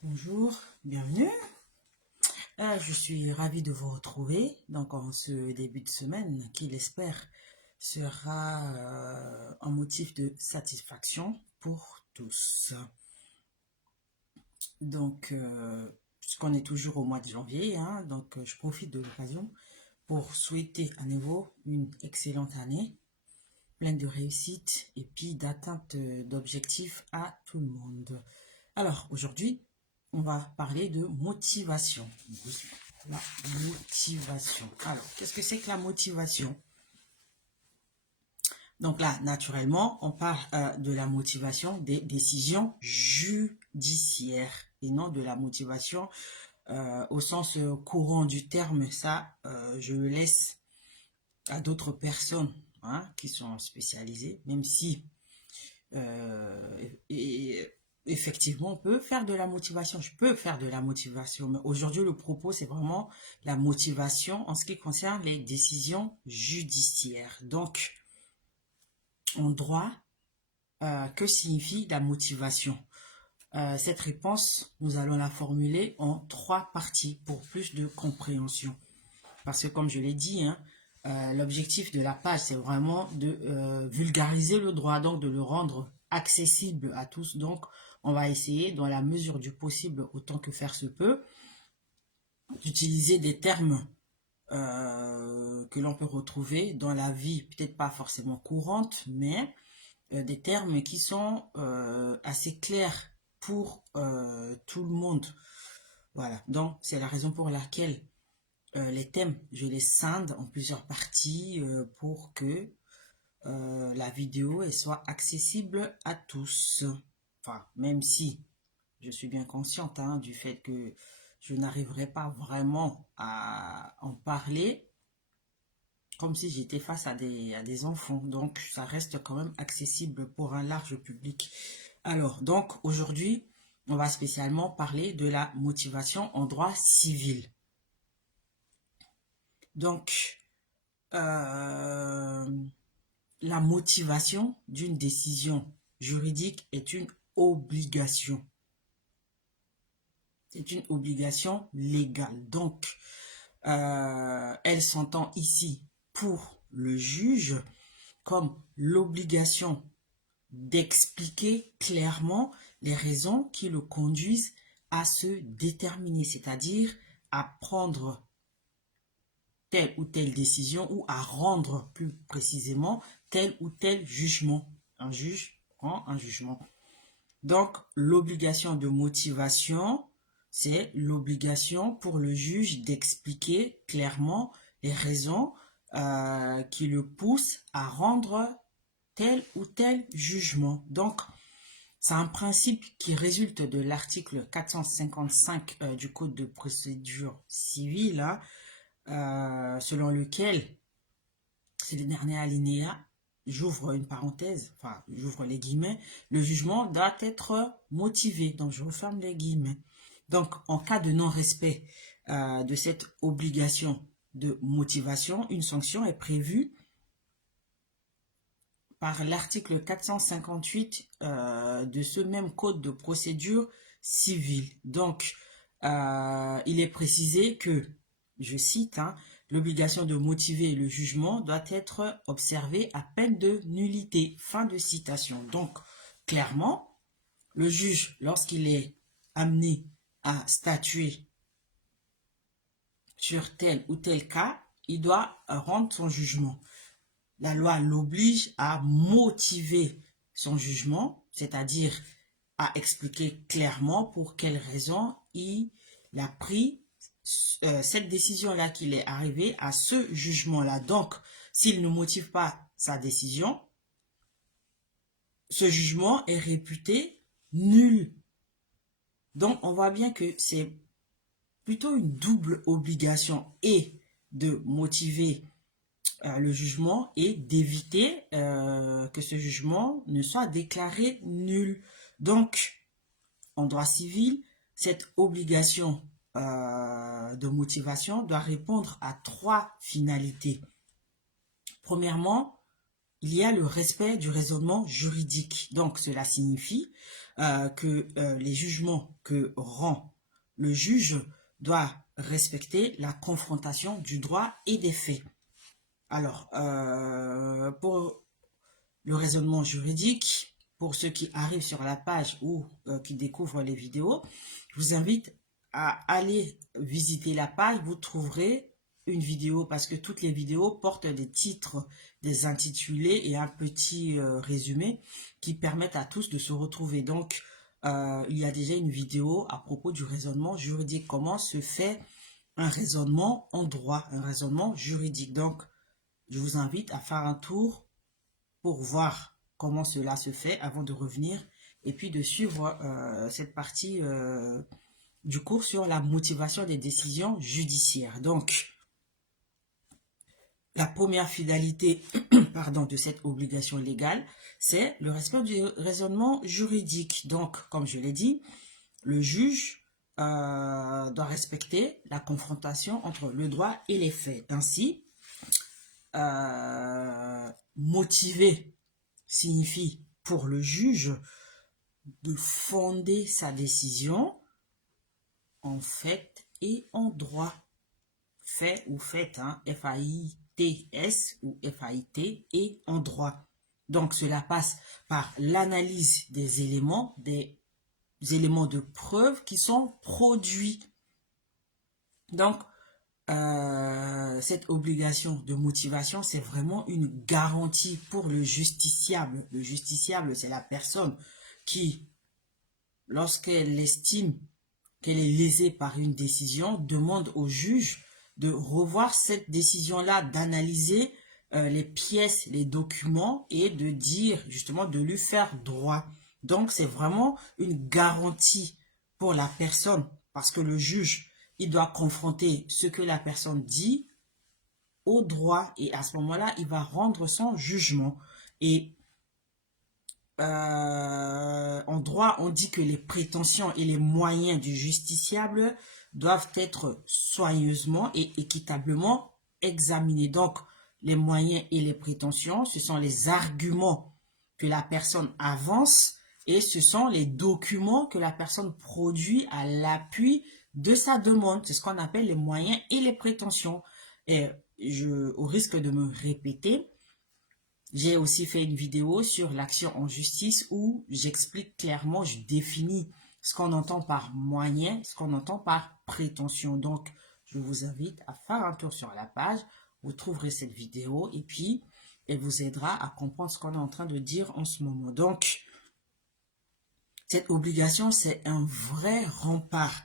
Bonjour, bienvenue. Je suis ravie de vous retrouver donc en ce début de semaine qui, j'espère, sera un motif de satisfaction pour tous. Donc, puisqu'on est toujours au mois de janvier, hein, donc je profite de l'occasion pour souhaiter à nouveau une excellente année, pleine de réussite et puis d'atteinte d'objectifs à tout le monde. Alors, aujourd'hui, on va parler de motivation. La motivation. Alors, qu'est-ce que c'est que la motivation? Donc là, naturellement, on parle de la motivation des décisions judiciaires et non de la motivation au sens courant du terme. Ça, je le laisse à d'autres personnes, hein, qui sont spécialisées, même si et effectivement, on peut faire de la motivation. Je peux faire de la motivation. Mais aujourd'hui, le propos, c'est vraiment la motivation en ce qui concerne les décisions judiciaires. Donc, en droit, que signifie la motivation? Cette réponse, nous allons la formuler en trois parties pour plus de compréhension. Parce que comme je l'ai dit, hein, l'objectif de la page, c'est vraiment de vulgariser le droit, donc de le rendre accessible à tous. Donc, on va essayer, dans la mesure du possible, autant que faire se peut, d'utiliser des termes que l'on peut retrouver dans la vie, peut-être pas forcément courante, mais des termes qui sont assez clairs pour tout le monde. Voilà, donc c'est la raison pour laquelle les thèmes, je les scinde en plusieurs parties pour que la vidéo elle soit accessible à tous. Enfin, même si je suis bien consciente, hein, du fait que je n'arriverai pas vraiment à en parler comme si j'étais face à des enfants. Donc, ça reste quand même accessible pour un large public. Alors, donc, aujourd'hui, on va spécialement parler de la motivation en droit civil. Donc, la motivation d'une décision juridique est une obligation. C'est une obligation légale. Donc, elle s'entend ici pour le juge comme l'obligation d'expliquer clairement les raisons qui le conduisent à se déterminer, c'est-à-dire à prendre telle ou telle décision ou à rendre plus précisément tel ou tel jugement. Un juge prend un jugement. Donc, l'obligation de motivation, c'est l'obligation pour le juge d'expliquer clairement les raisons qui le poussent à rendre tel ou tel jugement. Donc, c'est un principe qui résulte de l'article 455 du Code de procédure civile, hein, selon lequel, c'est le dernier alinéa, j'ouvre une parenthèse, enfin, j'ouvre les guillemets, le jugement doit être motivé. Donc, je referme les guillemets. Donc, en cas de non-respect de cette obligation de motivation, une sanction est prévue par l'article 458 de ce même code de procédure civile. Donc, il est précisé que, je cite, hein, l'obligation de motiver le jugement doit être observée à peine de nullité. Fin de citation. Donc, clairement, le juge, lorsqu'il est amené à statuer sur tel ou tel cas, il doit rendre son jugement. La loi l'oblige à motiver son jugement, c'est-à-dire à expliquer clairement pour quelles raisons il a pris cette décision-là, qu'il est arrivé à ce jugement-là. Donc, s'il ne motive pas sa décision, ce jugement est réputé nul. Donc, on voit bien que c'est plutôt une double obligation et de motiver le jugement et d'éviter que ce jugement ne soit déclaré nul. Donc, en droit civil, cette obligation de motivation doit répondre à trois finalités. Premièrement, il y a le respect du raisonnement juridique. Donc, cela signifie que les jugements que rend le juge doivent respecter la confrontation du droit et des faits. Alors, pour le raisonnement juridique, pour ceux qui arrivent sur la page ou qui découvrent les vidéos, je vous invite à aller visiter la page. Vous trouverez une vidéo parce que toutes les vidéos portent des titres, des intitulés et un petit résumé qui permettent à tous de se retrouver. Donc, il y a déjà une vidéo à propos du raisonnement juridique. Comment se fait un raisonnement en droit, un raisonnement juridique. Donc, je vous invite à faire un tour pour voir comment cela se fait avant de revenir et puis de suivre cette partie du cours sur la motivation des décisions judiciaires. Donc, la première finalité pardon, de cette obligation légale, c'est le respect du raisonnement juridique. Donc, comme je l'ai dit, le juge doit respecter la confrontation entre le droit et les faits. Ainsi, motiver signifie pour le juge de fonder sa décision en fait et en droit. Fait ou fait, hein, F-A-I-T-S ou F-A-I-T et en droit. Donc cela passe par l'analyse des éléments de preuve qui sont produits. Donc, cette obligation de motivation, c'est vraiment une garantie pour le justiciable. Le justiciable, c'est la personne qui, lorsqu'elle estime qu'elle est lésée par une décision, demande au juge de revoir cette décision-là, d'analyser les pièces, les documents et de dire, justement, de lui faire droit. Donc, c'est vraiment une garantie pour la personne parce que le juge, il doit confronter ce que la personne dit au droit et à ce moment-là, il va rendre son jugement. Et en droit, on dit que les prétentions et les moyens du justiciable doivent être soigneusement et équitablement examinés. Donc, les moyens et les prétentions, ce sont les arguments que la personne avance et ce sont les documents que la personne produit à l'appui de sa demande. C'est ce qu'on appelle les moyens et les prétentions. Et au risque de me répéter, j'ai aussi fait une vidéo sur l'action en justice où j'explique clairement, je définis ce qu'on entend par moyen, ce qu'on entend par prétention. Donc, je vous invite à faire un tour sur la page. Vous trouverez cette vidéo et puis, elle vous aidera à comprendre ce qu'on est en train de dire en ce moment. Donc, cette obligation, c'est un vrai rempart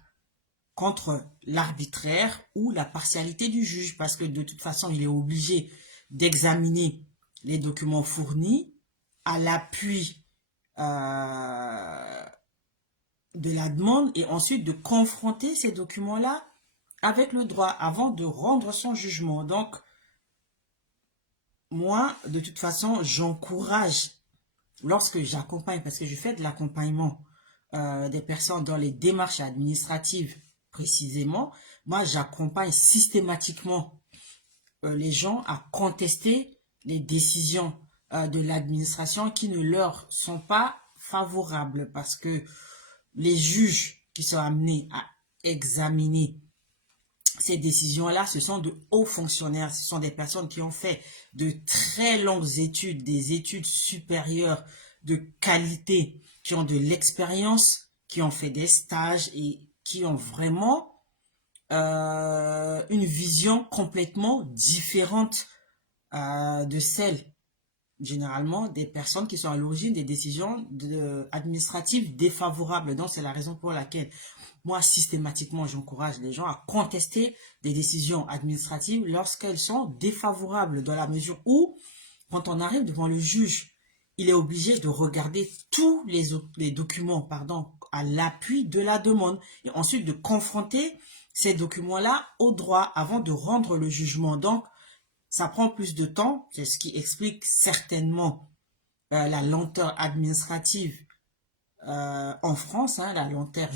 contre l'arbitraire ou la partialité du juge parce que de toute façon, il est obligé d'examiner les documents fournis à l'appui de la demande et ensuite de confronter ces documents-là avec le droit avant de rendre son jugement. Donc, moi, de toute façon, j'encourage lorsque j'accompagne, parce que je fais de l'accompagnement des personnes dans les démarches administratives précisément, moi, j'accompagne systématiquement les gens à contester les décisions de l'administration qui ne leur sont pas favorables parce que les juges qui sont amenés à examiner ces décisions-là, ce sont de hauts fonctionnaires, ce sont des personnes qui ont fait de très longues études, des études supérieures de qualité, qui ont de l'expérience, qui ont fait des stages et qui ont vraiment une vision complètement différente de celle, généralement, des personnes qui sont à l'origine des décisions administratives défavorables. Donc, c'est la raison pour laquelle moi, systématiquement, j'encourage les gens à contester des décisions administratives lorsqu'elles sont défavorables, dans la mesure où, quand on arrive devant le juge, il est obligé de regarder tous les documents à l'appui de la demande et ensuite de confronter ces documents-là au droit avant de rendre le jugement. Donc, ça prend plus de temps, c'est ce qui explique certainement la lenteur administrative en France, hein, la lenteur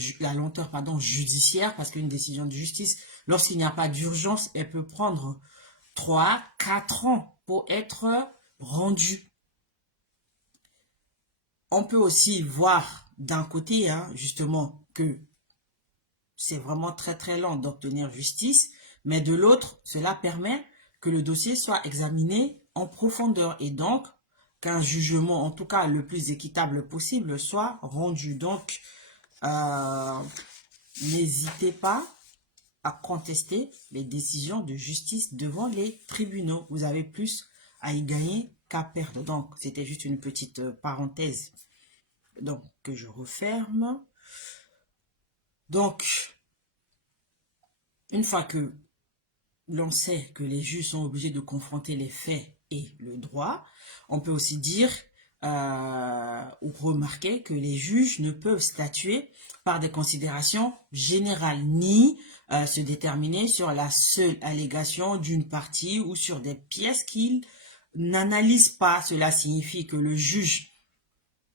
judiciaire, parce qu'une décision de justice, lorsqu'il n'y a pas d'urgence, elle peut prendre 3, 4 ans pour être rendue. On peut aussi voir d'un côté, hein, justement, que c'est vraiment très très lent d'obtenir justice, mais de l'autre, cela permet que le dossier soit examiné en profondeur et donc qu'un jugement, en tout cas le plus équitable possible, soit rendu. Donc, euh, n'hésitez pas à contester les décisions de justice devant les tribunaux. Vous avez plus à y gagner qu'à perdre. Donc, c'était juste une petite parenthèse. Donc, que je referme. Donc, une fois que l'on sait que les juges sont obligés de confronter les faits et le droit, on peut aussi dire ou remarquer que les juges ne peuvent statuer par des considérations générales ni se déterminer sur la seule allégation d'une partie ou sur des pièces qu'ils n'analysent pas. Cela signifie que le juge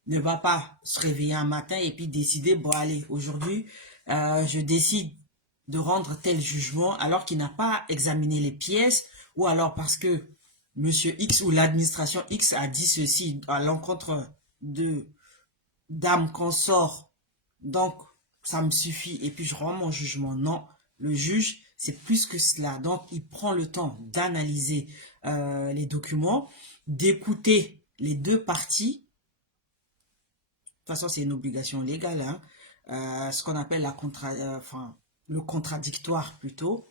ne va pas se réveiller un matin et puis décider, bon allez, aujourd'hui, je décide de rendre tel jugement alors qu'il n'a pas examiné les pièces ou alors parce que Monsieur X ou l'administration X a dit ceci à l'encontre de dame consort. Donc, ça me suffit et puis je rends mon jugement. Non, le juge, c'est plus que cela. Donc, il prend le temps d'analyser les documents, d'écouter les deux parties. De toute façon, c'est une obligation légale, hein. Ce qu'on appelle le contradictoire plutôt,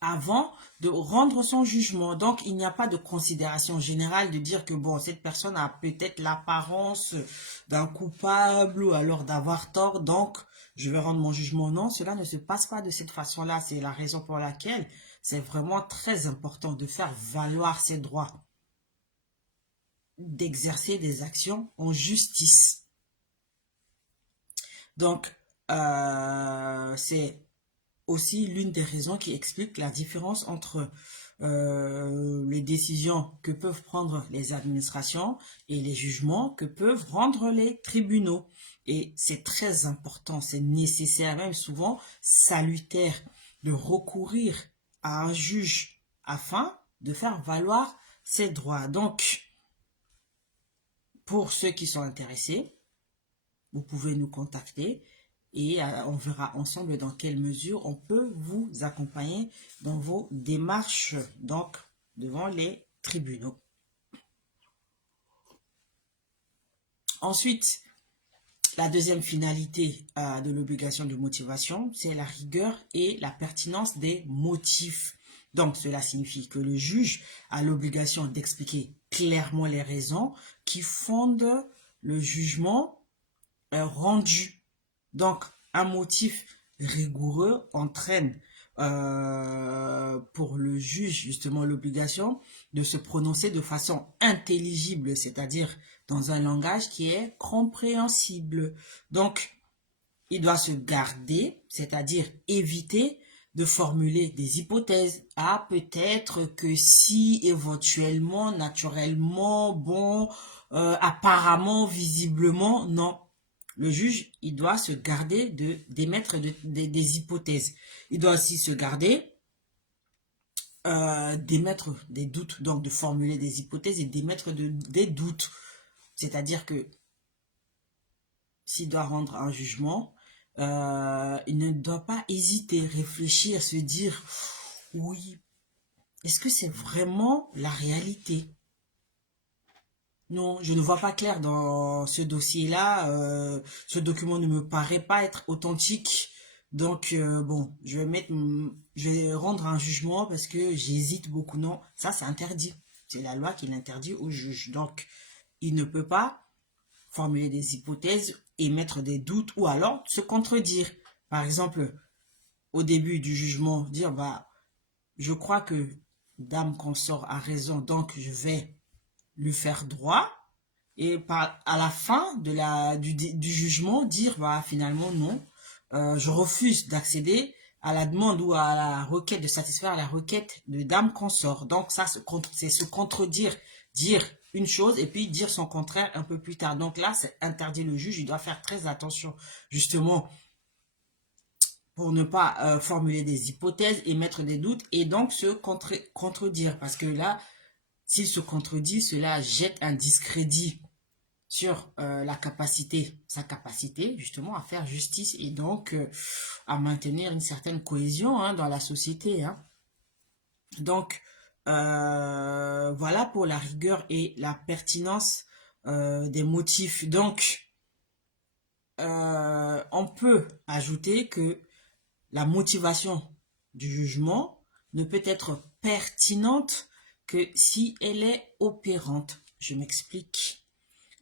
avant de rendre son jugement. Donc, il n'y a pas de considération générale de dire que, bon, cette personne a peut-être l'apparence d'un coupable ou alors d'avoir tort, donc je vais rendre mon jugement. Non, cela ne se passe pas de cette façon-là. C'est la raison pour laquelle c'est vraiment très important de faire valoir ses droits, d'exercer des actions en justice. Donc, c'est aussi l'une des raisons qui explique la différence entre les décisions que peuvent prendre les administrations et les jugements que peuvent rendre les tribunaux. Et c'est très important, c'est nécessaire, même souvent salutaire, de recourir à un juge afin de faire valoir ses droits. Donc, pour ceux qui sont intéressés, vous pouvez nous contacter et on verra ensemble dans quelle mesure on peut vous accompagner dans vos démarches donc devant les tribunaux. Ensuite, la deuxième finalité de l'obligation de motivation, c'est la rigueur et la pertinence des motifs. Donc, cela signifie que le juge a l'obligation d'expliquer clairement les raisons qui fondent le jugement rendu. Donc, un motif rigoureux entraîne pour le juge justement l'obligation de se prononcer de façon intelligible, c'est-à-dire dans un langage qui est compréhensible. Donc, il doit se garder, c'est-à-dire éviter de formuler des hypothèses. Ah, peut-être que si, éventuellement, naturellement, bon, apparemment, visiblement, non. Le juge, il doit se garder d'émettre des hypothèses. Il doit aussi se garder d'émettre des doutes, donc de formuler des hypothèses et d'émettre des doutes. C'est-à-dire que s'il doit rendre un jugement, il ne doit pas hésiter, réfléchir, se dire, oui, est-ce que c'est vraiment la réalité? Non, je ne vois pas clair dans ce dossier-là. Ce document ne me paraît pas être authentique. Donc, bon, je vais rendre un jugement parce que j'hésite beaucoup. Non, ça, c'est interdit. C'est la loi qui l'interdit au juge. Donc, il ne peut pas formuler des hypothèses, émettre des doutes ou alors se contredire. Par exemple, au début du jugement, dire, bah, je crois que dame consort a raison, donc je vais lui faire droit. Et à la fin du jugement, dire, bah, finalement, non, je refuse d'accéder à la demande ou à la requête, de satisfaire la requête de dame consort. Donc, ça, c'est se contredire, dire une chose et puis dire son contraire un peu plus tard. Donc là, c'est interdit. Le juge, il doit faire très attention, justement, pour ne pas formuler des hypothèses, émettre des doutes et donc se contredire. Parce que là, s'il se contredit, cela jette un discrédit sur sa capacité justement à faire justice et donc à maintenir une certaine cohésion hein, dans la société. Hein. Donc, voilà pour la rigueur et la pertinence des motifs. Donc, on peut ajouter que la motivation du jugement ne peut être pertinente que si elle est opérante. Je m'explique.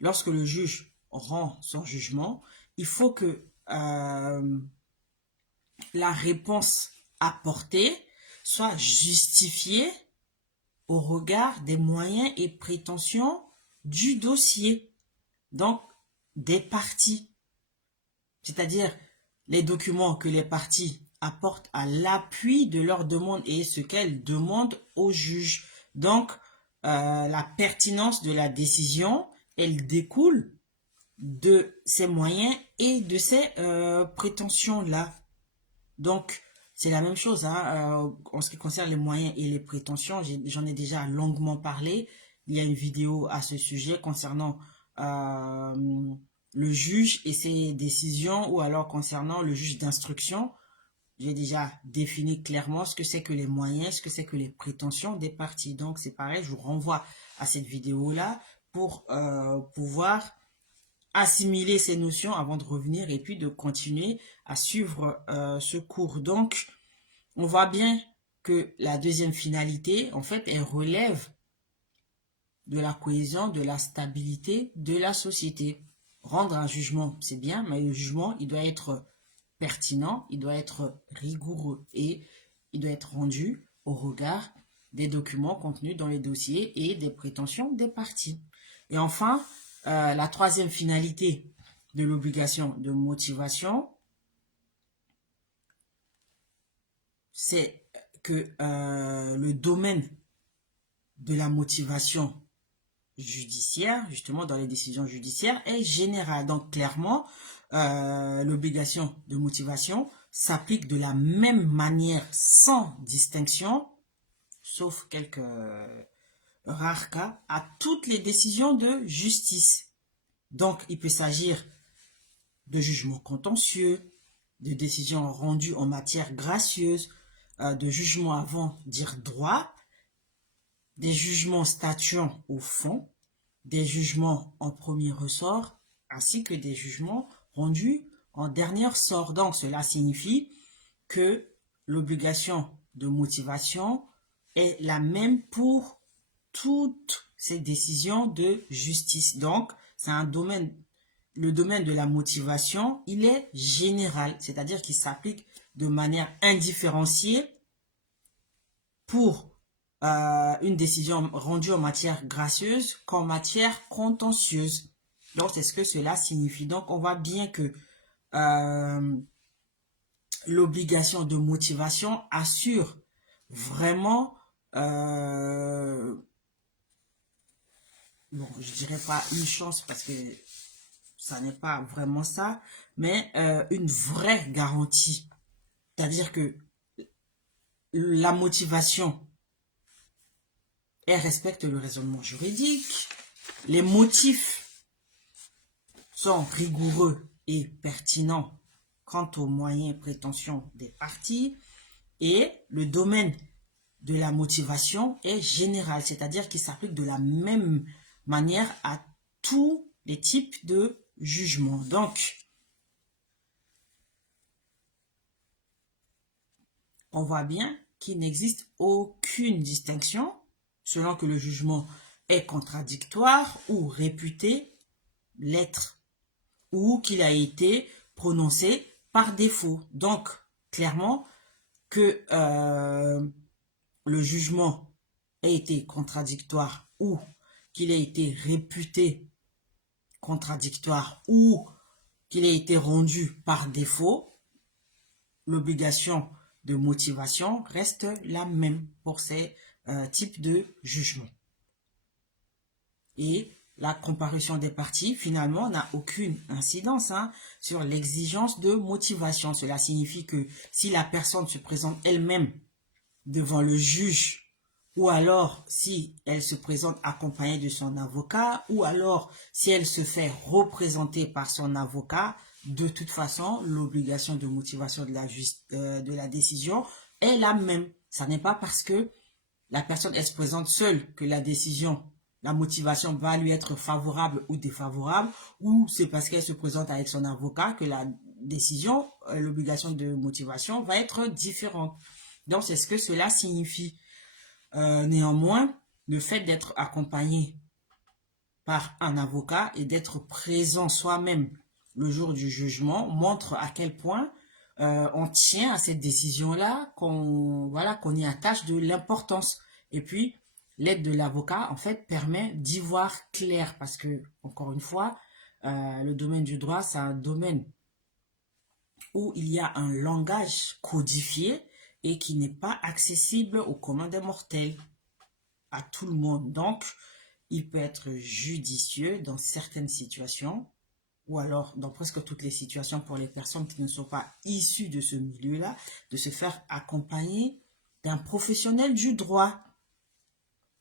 Lorsque le juge rend son jugement, il faut que la réponse apportée soit justifiée au regard des moyens et prétentions du dossier, donc des parties, c'est-à-dire les documents que les parties apportent à l'appui de leur demande et ce qu'elles demandent au juge. Donc, la pertinence de la décision, elle découle de ces moyens et de ces prétentions-là. Donc, c'est la même chose hein, en ce qui concerne les moyens et les prétentions. J'en ai déjà longuement parlé. Il y a une vidéo à ce sujet concernant le juge et ses décisions ou alors concernant le juge d'instruction. J'ai déjà défini clairement ce que c'est que les moyens, ce que c'est que les prétentions des parties. Donc, c'est pareil, je vous renvoie à cette vidéo-là pour pouvoir assimiler ces notions avant de revenir et puis de continuer à suivre ce cours. Donc, on voit bien que la deuxième finalité, en fait, elle relève de la cohésion, de la stabilité de la société. Rendre un jugement, c'est bien, mais le jugement, il doit être pertinent, il doit être rigoureux et il doit être rendu au regard des documents contenus dans les dossiers et des prétentions des parties. Et enfin, la troisième finalité de l'obligation de motivation, c'est que le domaine de la motivation judiciaire, justement dans les décisions judiciaires, est général. Donc clairement, l'obligation de motivation s'applique de la même manière sans distinction, sauf quelques rares cas, à toutes les décisions de justice. Donc il peut s'agir de jugements contentieux, de décisions rendues en matière gracieuse, de jugements avant dire droit, des jugements statuant au fond, des jugements en premier ressort, ainsi que des jugements rendus en dernier ressort. Donc, cela signifie que l'obligation de motivation est la même pour toutes ces décisions de justice. Donc, c'est un domaine, le domaine de la motivation, il est général, c'est-à-dire qu'il s'applique de manière indifférenciée pour une décision rendue en matière gracieuse qu'en matière contentieuse. Donc, c'est ce que cela signifie. Donc, on voit bien que l'obligation de motivation assure vraiment, bon, je dirais pas une chance parce que ça n'est pas vraiment ça, mais une vraie garantie. C'est-à-dire que la motivation, elle respecte le raisonnement juridique, les motifs sont rigoureux et pertinents quant aux moyens et prétentions des parties, et le domaine de la motivation est général, c'est-à-dire qu'il s'applique de la même manière à tous les types de jugements. Donc, on voit bien qu'il n'existe aucune distinction selon que le jugement est contradictoire ou réputé l'être, ou qu'il a été prononcé par défaut. Donc, clairement, que le jugement ait été contradictoire ou qu'il ait été réputé contradictoire ou qu'il ait été rendu par défaut, l'obligation de motivation reste la même pour ces types de jugements. Et la comparution des parties, finalement, n'a aucune incidence sur l'exigence de motivation. Cela signifie que si la personne se présente elle-même devant le juge ou alors si elle se présente accompagnée de son avocat, ou alors si elle se fait représenter par son avocat, de toute façon, l'obligation de motivation de la décision est la même. Ça n'est pas parce que la personne elle se présente seule que la motivation va lui être favorable ou défavorable, ou c'est parce qu'elle se présente avec son avocat que la décision, l'obligation de motivation va être différente. Donc, c'est ce que cela signifie. Néanmoins, le fait d'être accompagné par un avocat et d'être présent soi-même le jour du jugement montre à quel point on tient à cette décision-là, qu'on y attache de l'importance. Et puis, l'aide de l'avocat, en fait, permet d'y voir clair parce que, encore une fois, le domaine du droit, c'est un domaine où il y a un langage codifié et qui n'est pas accessible au commun des mortels, à tout le monde. Donc, il peut être judicieux dans certaines situations, ou alors dans presque toutes les situations pour les personnes qui ne sont pas issues de ce milieu-là, de se faire accompagner d'un professionnel du droit.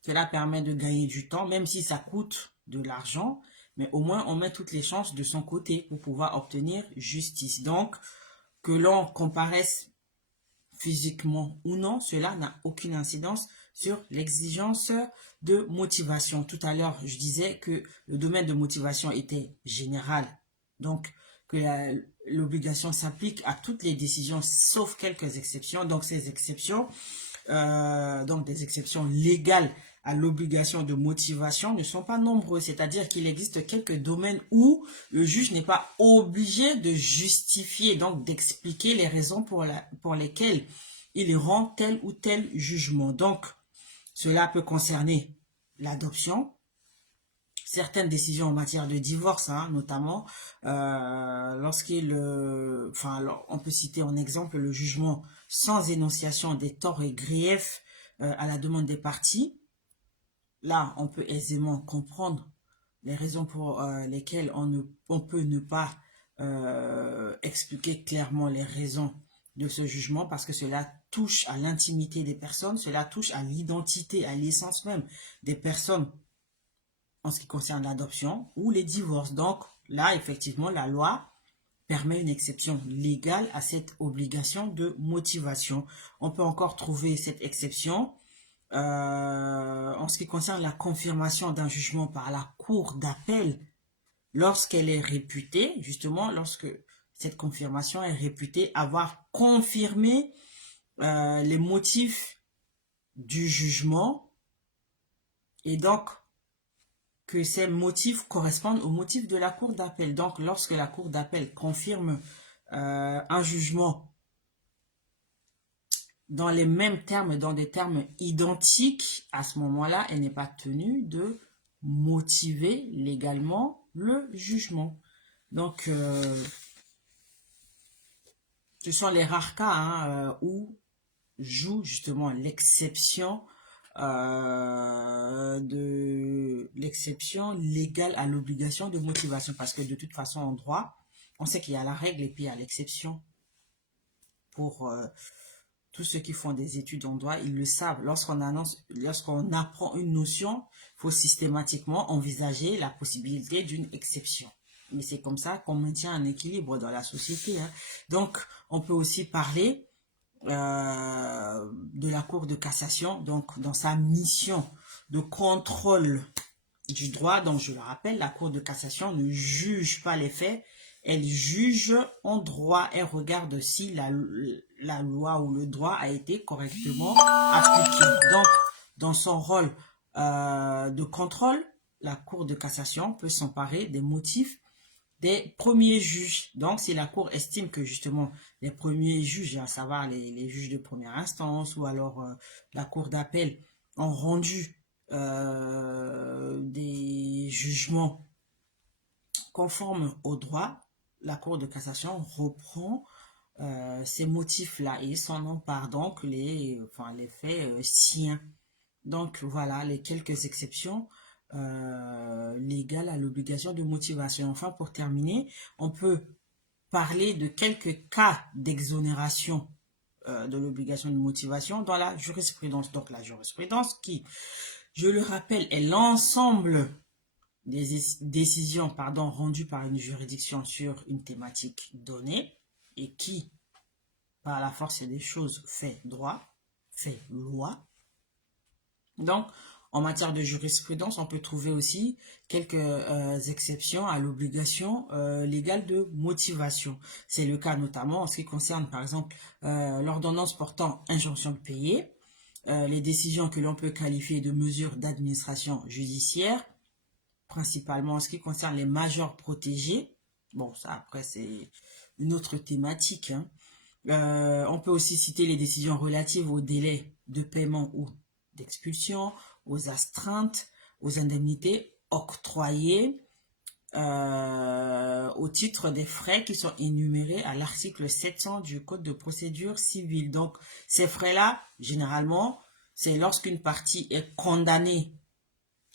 Cela permet de gagner du temps, même si ça coûte de l'argent, mais au moins on met toutes les chances de son côté pour pouvoir obtenir justice. Donc, que l'on comparaisse physiquement ou non, cela n'a aucune incidence sur l'exigence de motivation. Tout à l'heure, je disais que le domaine de motivation était général, donc que l'obligation s'applique à toutes les décisions, sauf quelques exceptions. Donc ces exceptions, donc des exceptions légales à l'obligation de motivation ne sont pas nombreux. C'est-à-dire qu'il existe quelques domaines où le juge n'est pas obligé de justifier, donc d'expliquer les raisons pour lesquelles il rend tel ou tel jugement. Donc, cela peut concerner l'adoption, certaines décisions en matière de divorce, hein, notamment on peut citer en exemple le jugement sans énonciation des torts et griefs à la demande des parties. Là, on peut aisément comprendre les raisons pour lesquelles on peut ne pas expliquer clairement les raisons de ce jugement parce que cela touche à l'intimité des personnes, cela touche à l'identité, à l'essence même des personnes en ce qui concerne l'adoption ou les divorces. Donc là, effectivement, la loi permet une exception légale à cette obligation de motivation. On peut encore trouver cette exception en ce qui concerne la confirmation d'un jugement par la cour d'appel lorsqu'elle est réputée, justement, lorsque cette confirmation est réputée avoir confirmé les motifs du jugement et donc que ces motifs correspondent aux motifs de la cour d'appel. Donc, lorsque la cour d'appel confirme un jugement dans les mêmes termes, dans des termes identiques, à ce moment-là, elle n'est pas tenue de motiver légalement le jugement. Donc, ce sont les rares cas où joue justement l'exception de l'exception légale à l'obligation de motivation. Parce que de toute façon, en droit, on sait qu'il y a la règle et puis il y a l'exception. Pour tous ceux qui font des études en droit, ils le savent. Lorsqu'on apprend une notion, il faut systématiquement envisager la possibilité d'une exception. Mais c'est comme ça qu'on maintient un équilibre dans la société. Hein. Donc, on peut aussi parler de la Cour de cassation, donc dans sa mission de contrôle du droit. Donc, je le rappelle, la Cour de cassation ne juge pas les faits, elle juge en droit, elle regarde si la loi ou le droit a été correctement appliqué. Donc, dans son rôle de contrôle, la Cour de cassation peut s'emparer des motifs des premiers juges. Donc, si la Cour estime que justement les premiers juges, à savoir les juges de première instance ou alors la Cour d'appel, ont rendu des jugements conformes au droit, la Cour de cassation reprend ces motifs-là et s'en empare donc les faits siens. Donc voilà les quelques exceptions légales à l'obligation de motivation. Enfin, pour terminer, on peut parler de quelques cas d'exonération de l'obligation de motivation dans la jurisprudence. Donc la jurisprudence qui, je le rappelle, est l'ensemble des décisions rendues par une juridiction sur une thématique donnée et qui, par la force des choses, fait droit, fait loi. Donc, en matière de jurisprudence, on peut trouver aussi quelques exceptions à l'obligation légale de motivation. C'est le cas notamment en ce qui concerne, par exemple, l'ordonnance portant injonction de payer, les décisions que l'on peut qualifier de mesures d'administration judiciaire, principalement en ce qui concerne les majeurs protégés. Bon, ça après, c'est une autre thématique, hein. On peut aussi citer les décisions relatives aux délais de paiement ou d'expulsion, aux astreintes, aux indemnités octroyées au titre des frais qui sont énumérés à l'article 700 du Code de procédure civile. Donc, ces frais-là, généralement, c'est lorsqu'une partie est condamnée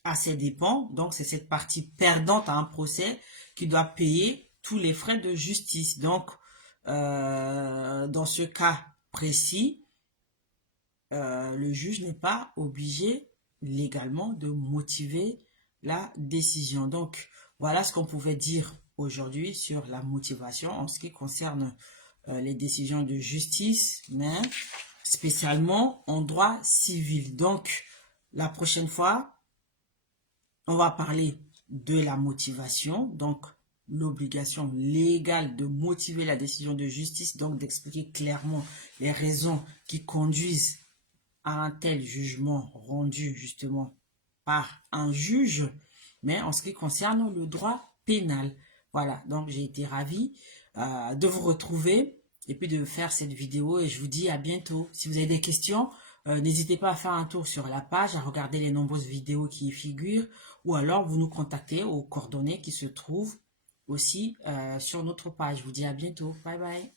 à ses dépens, donc c'est cette partie perdante à un procès qui doit payer tous les frais de justice. Donc, dans ce cas précis, le juge n'est pas obligé légalement de motiver la décision. Donc, voilà ce qu'on pouvait dire aujourd'hui sur la motivation en ce qui concerne les décisions de justice, mais spécialement en droit civil. Donc, la prochaine fois, on va parler de la motivation, donc l'obligation légale de motiver la décision de justice, donc d'expliquer clairement les raisons qui conduisent à un tel jugement rendu justement par un juge, mais en ce qui concerne le droit pénal. Voilà, donc j'ai été ravie de vous retrouver et puis de faire cette vidéo et je vous dis à bientôt. Si vous avez des questions, n'hésitez pas à faire un tour sur la page, à regarder les nombreuses vidéos qui y figurent ou alors vous nous contactez aux coordonnées qui se trouvent aussi sur notre page. Je vous dis à bientôt. Bye bye.